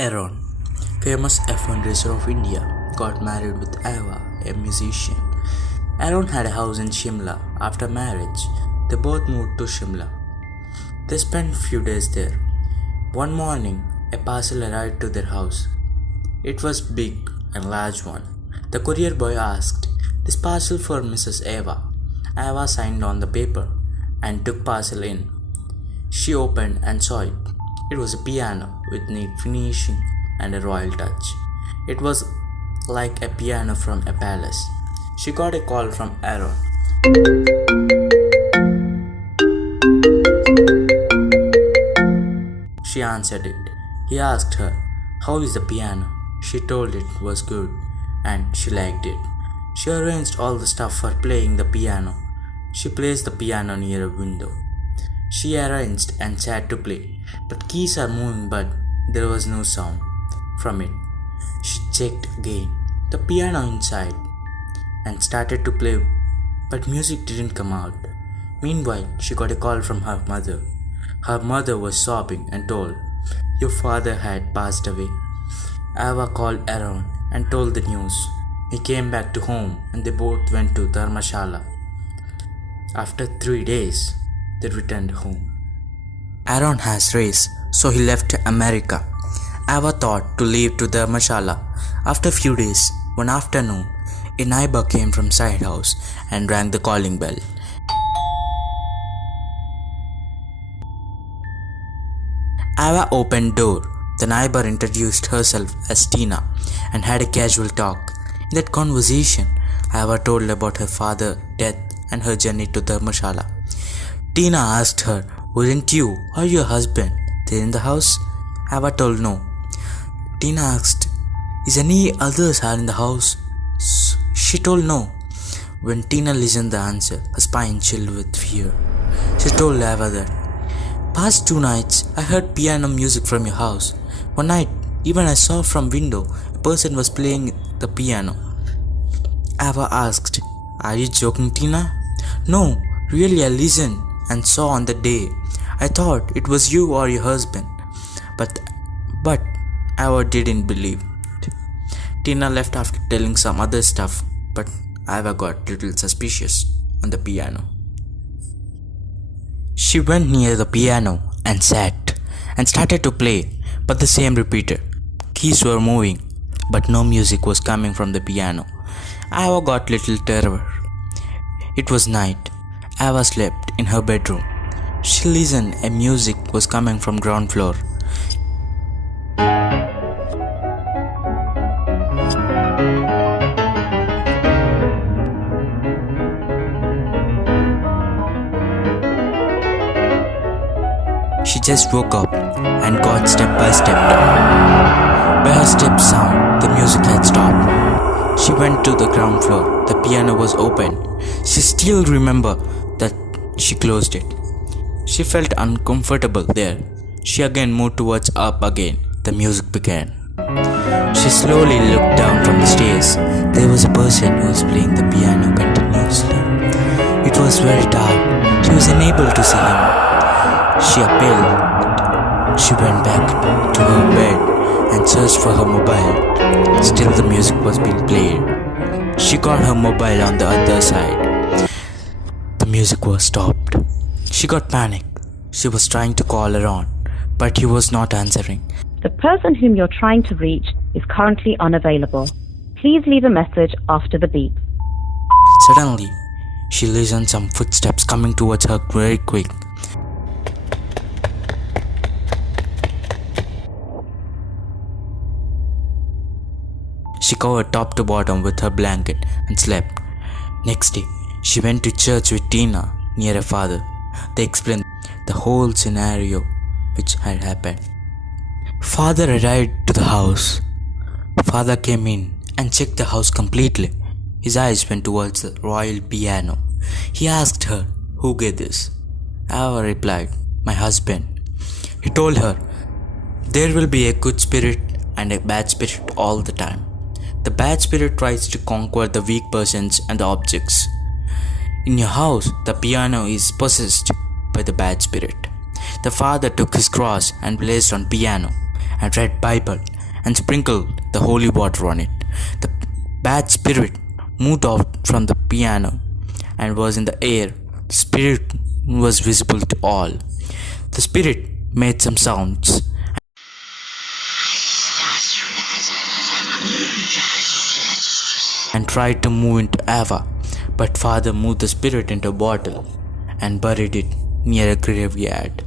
Aaron, famous F1 racer of India, got married with Ava, a musician. Aaron had a house in Shimla. After marriage, they both moved to Shimla. They spent few days there. One morning, a parcel arrived to their house. It was big and large one. The courier boy asked, "This parcel for Mrs. Ava." Ava signed on the paper and took parcel in. She opened and saw it. It was a piano with neat finishing and a royal touch. It was like a piano from a palace. She got a call from Aaron. She answered it. He asked her, "How is the piano?" She told it was good and she liked it. She arranged all the stuff for playing the piano. She placed the piano near a window. She arranged and sat to play, but keys are moving, but there was no sound from it. She checked again the piano inside and started to play, but music didn't come out. Meanwhile, she got a call from her mother. Her mother was sobbing and told, "Your father had passed away." Ava called Aaron and told the news. He came back to home and they both went to Dharmashala. After 3 days, they returned home. Aaron has race, so he left America. Ava thought to leave to Dharmashala. After few days, one afternoon, a neighbor came from side house and rang the calling bell. Ava opened door. The neighbor introduced herself as Tina and had a casual talk. In that conversation, Ava told about her father's death and her journey to Dharmashala. Tina asked her, "Weren't you or your husband there in the house?" Ava told no. Tina asked, "Is any others are in the house?" She told no. When Tina listened the answer, her spine chilled with fear. She told Ava that, "Past 2 nights, I heard piano music from your house. One night, even I saw from window, a person was playing the piano." Ava asked, "Are you joking, Tina?" "No, really I listened and saw on the day. I thought it was you or your husband." But Ava didn't believe. Tina left after telling some other stuff, but Ava got little suspicious on the piano. She went near the piano and sat and started to play, but the same repeated. Keys were moving, but no music was coming from the piano. Ava got little terror. It was night. Ava slept in her bedroom. She listened and music was coming from ground floor. She just woke up and got step by step down. By her step sound, the music had stopped. She went to the ground floor. The piano was open. She still remembered that she closed it. She felt uncomfortable there. She again moved towards up again. The music began. She slowly looked down from the stairs. There was a person who was playing the piano continuously. It was very dark. She was unable to see him. She appealed. She went back to her bed and searched for her mobile. Still the music was being played. She got her mobile on the other side. The music was stopped. She got panic. She was trying to call Aaron, but he was not answering. The person whom you're trying to reach is currently unavailable. Please leave a message after the beep. Suddenly, she listened some footsteps coming towards her very quick. She covered top to bottom with her blanket and slept. Next day, she went to church with Tina near her father. They explained the whole scenario which had happened. Father arrived to the house. Father came in and checked the house completely. His eyes went towards the royal piano. He asked her, "Who gave this?" Ava replied, "My husband." He told her, "There will be a good spirit and a bad spirit all the time. The bad spirit tries to conquer the weak persons and the objects. In your house, the piano is possessed by the bad spirit." The father took his cross and placed on piano and read Bible and sprinkled the holy water on it. The bad spirit moved out from the piano and was in the air. The spirit was visible to all. The spirit made some sounds and tried to move into Ava, but father moved the spirit into a bottle and buried it near a graveyard.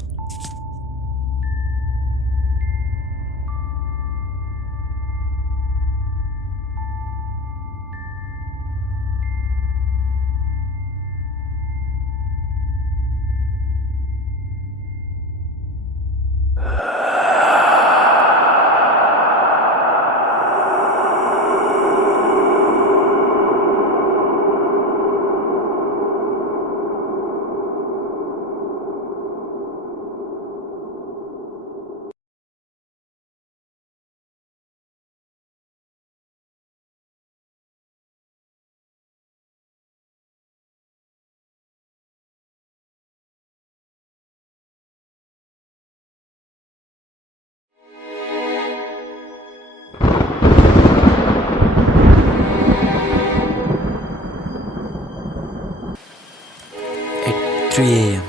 At 3 a.m.,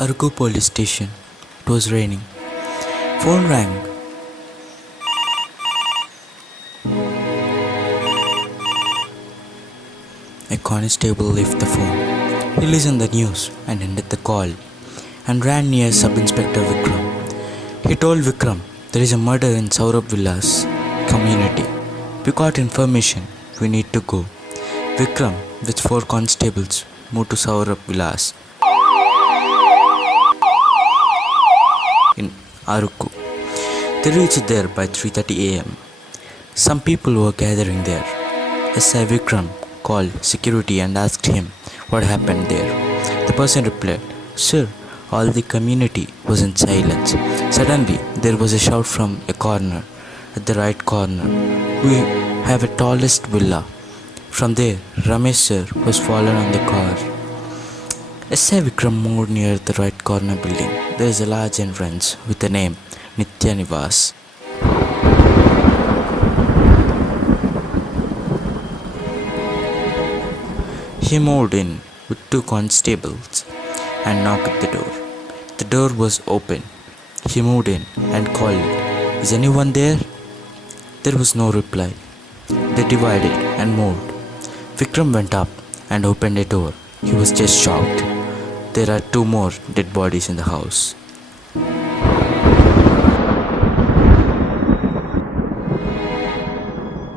Argo police station. It was raining. Phone rang. A constable left the phone. He listened the news and ended the call and ran near Sub-Inspector Vikram. He told Vikram there is a murder in Saurabh Villas community. We got information. We need to go. Vikram with 4 constables moved to Saurabh Villas in Arukku. They reached there by 3:30 a.m. Some people were gathering there. S.I. Vikram called security and asked him what happened there. The person replied, "Sir, all the community was in silence. Suddenly, there was a shout from a corner, at the right corner. We have a tallest villa. From there, Ramesh sir was fallen on the car." S.I. Vikram moved near the right corner building. There is a large entrance with the name Nitya Nivas. He moved in with 2 constables and knocked at the door. The door was open. He moved in and called, "Is anyone there?" There was no reply. They divided and moved. Vikram went up and opened a door. He was just shocked. There are 2 more dead bodies in the house.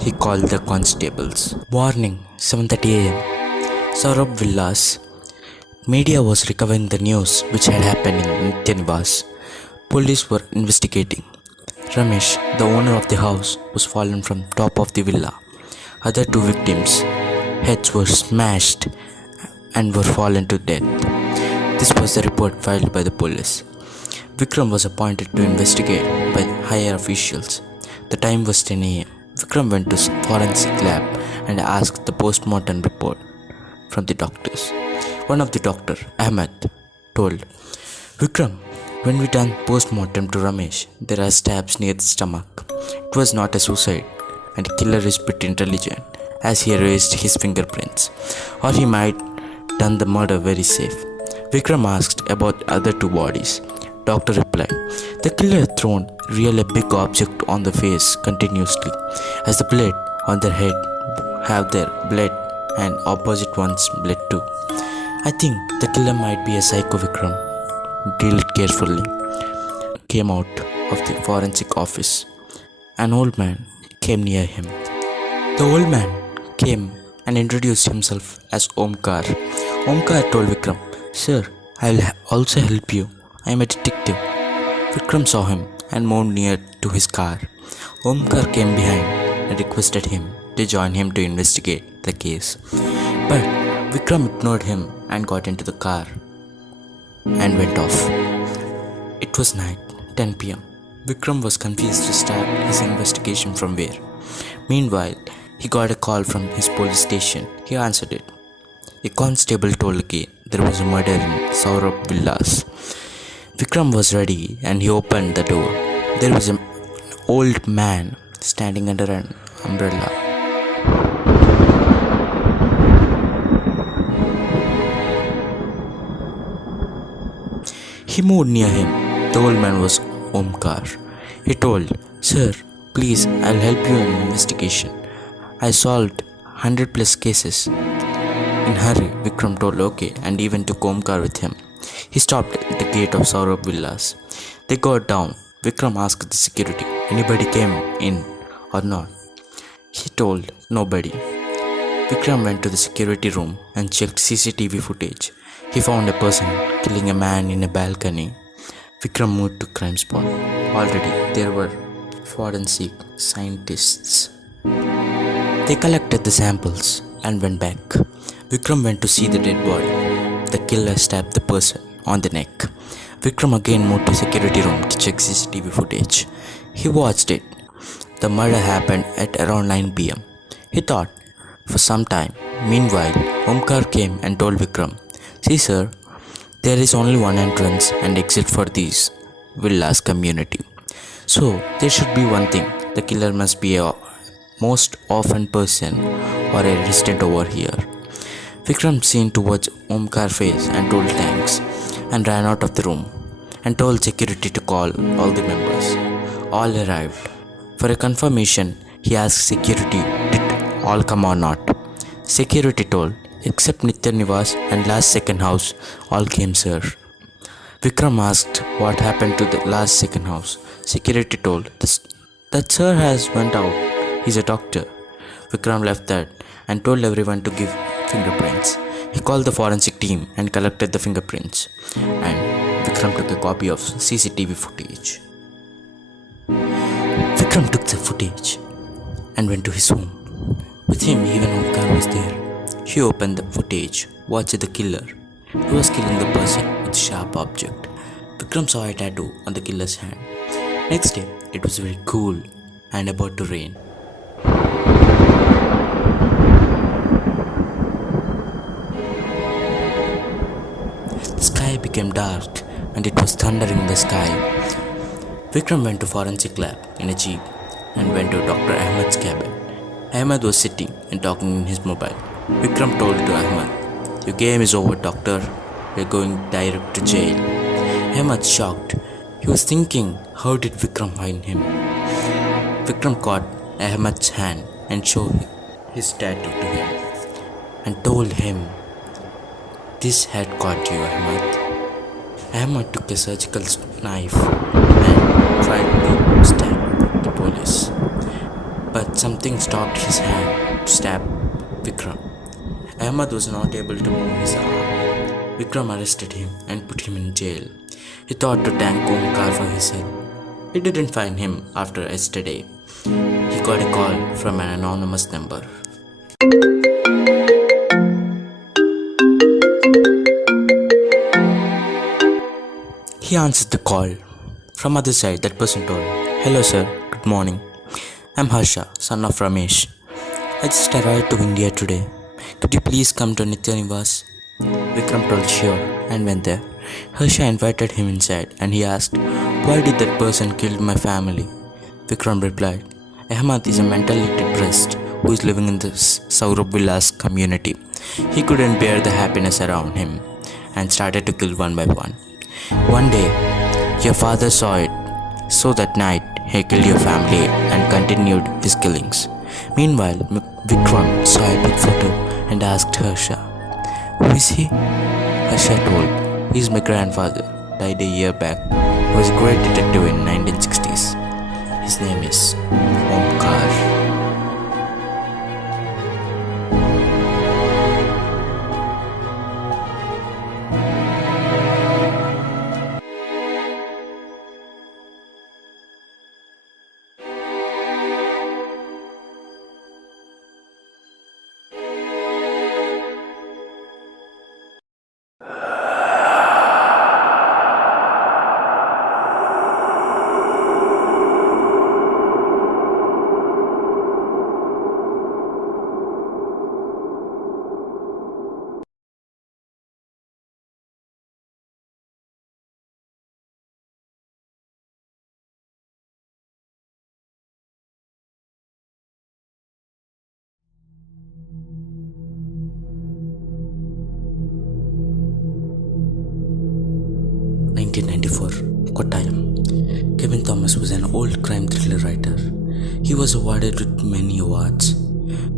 He called the constables. Morning, 7:30 a.m. Saurabh Villas. Media was recovering the news which had happened in Nitya Nivas. Police were investigating. Ramesh, the owner of the house, was fallen from top of the villa. Other 2 victims' heads were smashed and were fallen to death. This was the report filed by the police. Vikram was appointed to investigate by higher officials. The time was 10 a.m. Vikram went to forensic lab and asked the post-mortem report from the doctors. One of the doctor, Ahmed, told Vikram, "When we done post-mortem to Ramesh, there are stabs near the stomach. It was not a suicide, and the killer is pretty intelligent, as he erased his fingerprints, or he might done the murder very safe." Vikram asked about other 2 bodies. Doctor replied, "The killer had thrown really big object on the face continuously, as the blade on their head have their blood and opposite ones bled too. I think the killer might be a psycho." Vikram drilled carefully. Came out of the forensic office. An old man came near him. The old man came and introduced himself as Omkar. Omkar told Vikram, "Sir, I will also help you. I am a detective." Vikram saw him and moved near to his car. Omkar came behind and requested him to join him to investigate the case. But Vikram ignored him and got into the car and went off. It was night, 10 p.m. Vikram was confused to start his investigation from where. Meanwhile, he got a call from his police station. He answered it. A constable told again there was a murder in Saurabh Villas. Vikram was ready and he opened the door. There was an old man standing under an umbrella. He moved near him. The old man was Omkar. He told, "Sir, please, I'll help you in investigation. I solved 100 plus cases." In hurry, Vikram told okay and even took Omkar with him. He stopped at the gate of Saurabh Villas. They got down. Vikram asked the security, "Anybody came in or not?" He told, "Nobody." Vikram went to the security room and checked CCTV footage. He found a person killing a man in a balcony. Vikram moved to crime spot. Already there were forensic scientists. They collected the samples and went back. Vikram went to see the dead body. The killer stabbed the person on the neck. Vikram again moved to security room to check CCTV footage. He watched it. The murder happened at around 9 p.m. He thought for some time. Meanwhile, Omkar came and told Vikram, "See sir, there is only one entrance and exit for these villas community. So there should be one thing. The killer must be a most often person or a resident over here." Vikram seen towards Omkar's face and told thanks and ran out of the room and told security to call all the members. All arrived. For a confirmation, he asked security did all come or not. Security told, "Except Nitya Nivas and last second house, all came sir." Vikram asked what happened to the last second house. Security told, "That sir has went out. He's a doctor." Vikram left that and told everyone to give fingerprints. He called the forensic team and collected the fingerprints. And Vikram took a copy of CCTV footage. Vikram took the footage and went to his home. With him, even Omkar was there. He opened the footage, watched the killer. He was killing the person with a sharp object. Vikram saw a tattoo on the killer's hand. Next day, it was very cool and about to rain. The sky became dark and it was thundering in the sky. Vikram went to forensic lab in a jeep and went to Dr. Ahmed's cabin. Ahmed was sitting and talking in his mobile. Vikram told to Ahmed, "Your game is over, doctor. We're going direct to jail." Ahmed shocked. He was thinking, how did Vikram find him? Vikram caught Ahmed's hand and showed his tattoo to him and told him, "This had caught you, Ahmed." Ahmed took a surgical knife and tried to stab the police. But something stopped his hand to stab Vikram. Ahmed was not able to move his arm. Vikram arrested him and put him in jail. He thought to thank Omkar for his help. He didn't find him after yesterday. He got a call from an anonymous number. He answered the call. From other side, that person told, "Hello sir, good morning. I'm Harsha, son of Ramesh. I just arrived to India today. Could you please come to Nitya Nivas?" Vikram told sure and went there. Harsha invited him inside and he asked, "Why did that person kill my family?" Vikram replied, "Ahmad is a mentally depressed who is living in the Saurabh Villas community. He couldn't bear the happiness around him and started to kill one by one. One day, your father saw it, so that night he killed your family and continued his killings." Meanwhile, Vikram saw a big photo and asked Harsha, "Who is he?" Harsha told, "He is my grandfather, died a year back. He was a great detective in 1960s. His name is Omkar." 1994, Kottayam. Kevin Thomas was an old crime thriller writer. He was awarded with many awards.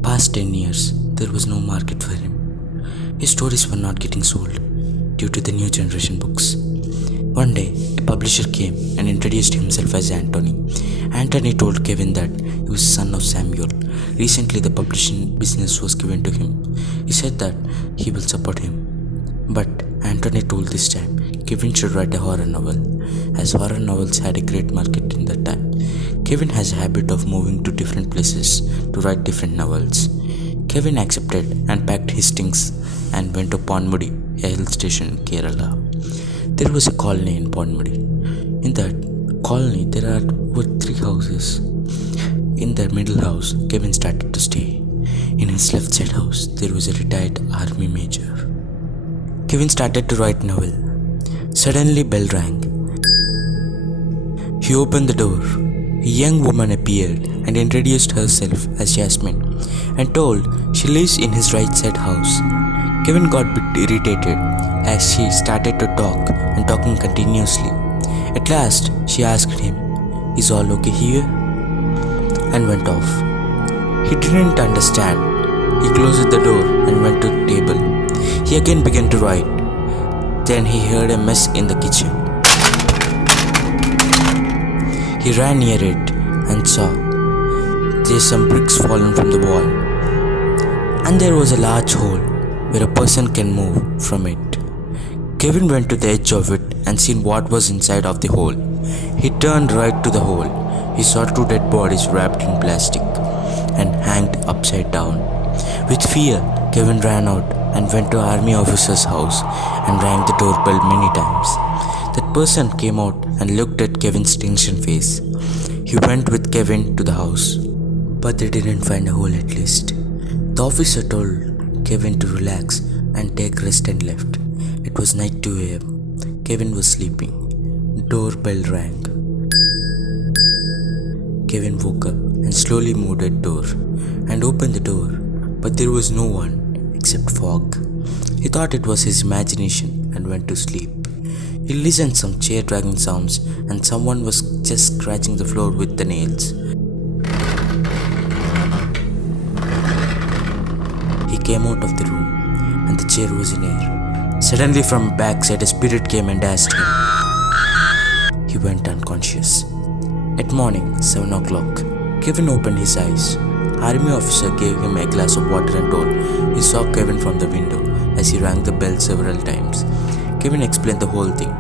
Past 10 years, there was no market for him. His stories were not getting sold due to the new generation books. One day, a publisher came and introduced himself as Anthony. Anthony told Kevin that he was the son of Samuel. Recently, the publishing business was given to him. He said that he will support him. But Anthony told this time Kevin should write a horror novel, as horror novels had a great market in that time. Kevin has a habit of moving to different places to write different novels. Kevin accepted and packed his things and went to Ponmudi, a hill station in Kerala. There was a colony in Ponmudi. In that colony, there were 3 houses. In the middle house, Kevin started to stay. In his left side house, there was a retired army major. Kevin started to write novel. Suddenly, bell rang. He opened the door. A young woman appeared and introduced herself as Jasmine and told she lives in his right side house. Kevin got a bit irritated as she started to talk and talking continuously. At last, she asked him, "Is all okay here?" and went off. He didn't understand. He closed the door and went to the table. He again began to write. Then he heard a mess in the kitchen. He ran near it and saw there some bricks fallen from the wall, and there was a large hole where a person can move from it. Kevin went to the edge of it and seen what was inside of the hole. He turned right to the hole. He saw 2 dead bodies wrapped in plastic and hanged upside down. With fear, Kevin ran out and went to army officer's house and rang the doorbell many times. That person came out and looked at Kevin's tension face. He went with Kevin to the house, but they didn't find a hole at least. The officer told Kevin to relax and take rest and left. It was night 2 a.m. Kevin was sleeping. Doorbell rang. Kevin woke up and slowly moved at the door and opened the door, but there was no one except fog. He thought it was his imagination and went to sleep. He listened some chair dragging sounds and someone was just scratching the floor with the nails. He came out of the room and the chair was in air. Suddenly from backside a spirit came and asked him. He went unconscious. At morning, 7 o'clock, Kevin opened his eyes. Army officer gave him a glass of water and told he saw Kevin from the window as he rang the bell several times. Kevin explained the whole thing.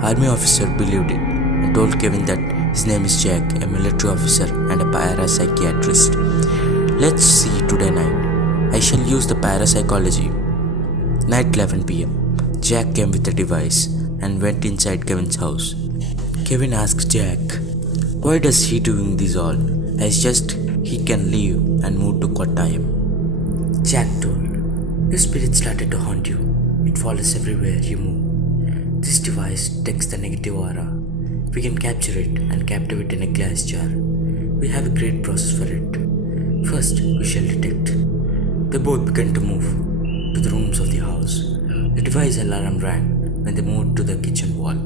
Army officer believed it and told Kevin that his name is Jack, a military officer and a parapsychiatrist. Let's see today night. I shall use the parapsychology. Night 11 p.m. Jack came with a device and went inside Kevin's house. Kevin asked Jack, why does he doing this all? As just he can leave and move to Kottayam. Jack told, your spirit started to haunt you. It follows everywhere you move. This device detects the negative aura. We can capture it and captive it in a glass jar. We have a great process for it. First, we shall detect. They both began to move to the rooms of the house. The device alarm rang when they moved to the kitchen wall.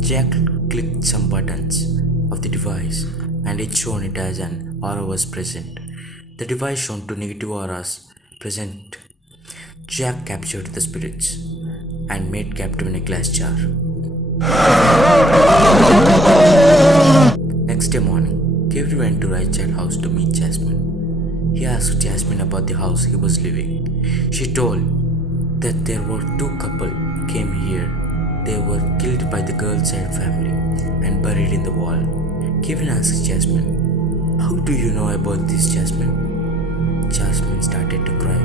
Jack clicked some buttons of the device and it shone it as an aura was present. The device shone 2 negative auras present. Jack captured the spirits and made captive in a glass jar. Next day morning, Kevin went to right side house to meet Jasmine. He asked Jasmine about the house he was living. She told that there were 2 couples came here. They were killed by the girl's side family and buried in the wall. Kevin asked Jasmine, how do you know about this, Jasmine? Jasmine started to cry.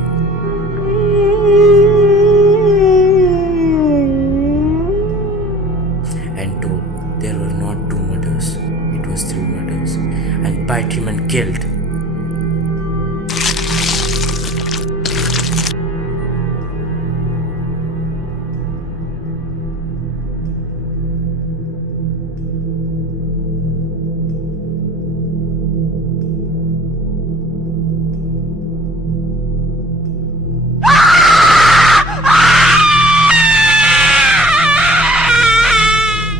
And told there were not 2 murders, it was 3 murders, and bite him and killed.